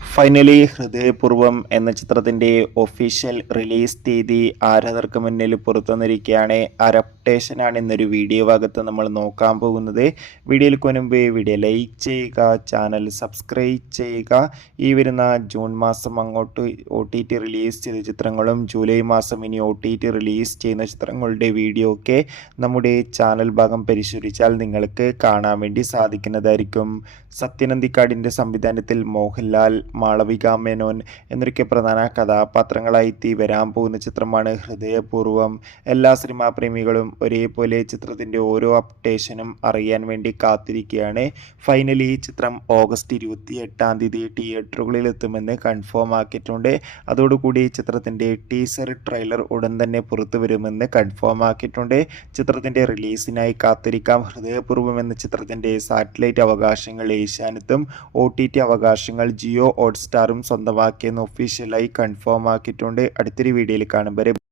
Finally ഹൃദയപൂർവ്വം എന്ന ചിത്രത്തിൻ്റെ ഒഫീഷ്യൽ റിലീസ് തീയതി ആരാധകർക്ക് മുന്നിൽ പുറത്തുവന്നിരിക്കുകയാണ്. അപ്ഡേഷനാണ് ഇന്നൊരു വീഡിയോ ഭാഗത്ത് നമ്മൾ നോക്കാൻ പോകുന്നത്. വീഡിയോയിൽ മുൻപ് വീഡിയോ ലൈക്ക് ചെയ്യുക, ചാനൽ സബ്സ്ക്രൈബ് ചെയ്യുക. ഈ വരുന്ന ജൂൺ മാസം അങ്ങോട്ട് OTT റിലീസ് ചെയ്ത ചിത്രങ്ങളും ജൂലൈ മാസം ഇനി OTT റിലീസ് ചെയ്യുന്ന ചിത്രങ്ങളുടെ വീഡിയോ ഒക്കെ നമ്മുടെ ചാനൽ ഭാഗം പരിശോധിച്ചാൽ നിങ്ങൾക്ക് കാണാൻ വേണ്ടി സാധിക്കുന്നതായിരിക്കും. സത്യനന്ദിക്കാടിൻ്റെ സംവിധാനത്തിൽ മോഹൻലാൽ, മാളവിക മേനോൻ എന്നൊക്കെ പ്രധാന കഥാപാത്രങ്ങളായി വരാൻ പോകുന്ന ചിത്രമാണ് ഹൃദയപൂർവ്വം. എല്ലാ സിനിമാ പ്രേമികളും ഒരേപോലെ ചിത്രത്തിൻ്റെ ഓരോ അപ്ഡേഷനും അറിയാൻ വേണ്ടി കാത്തിരിക്കുകയാണ്. ഫൈനലി ഈ ചിത്രം ഓഗസ്റ്റ് 28 തിയേറ്ററുകളിൽ എത്തുമെന്ന് കൺഫേം ആക്കിയിട്ടുണ്ട്. അതോടുകൂടി ചിത്രത്തിൻ്റെ ടീസർ ട്രെയിലർ ഉടൻ തന്നെ പുറത്തു വരുമെന്ന് കൺഫേം ആക്കിയിട്ടുണ്ട്. ചിത്രത്തിൻ്റെ റിലീസിനായി കാത്തിരിക്കാം. ഹൃദയപൂർവ്വം എന്ന ചിത്രത്തിൻ്റെ സാറ്റലൈറ്റ് അവകാശങ്ങൾ ഏഷ്യാനെറ്റും OTT അവകാശങ്ങൾ ജിയോ ഹോട്ട്സ്റ്റാറും സ്വന്തമാക്കിയെന്ന് ഒഫീഷ്യലായി കൺഫേം ആക്കിയിട്ടുണ്ട്. അടുത്തൊരു വീഡിയോയിൽ കാണും വരെ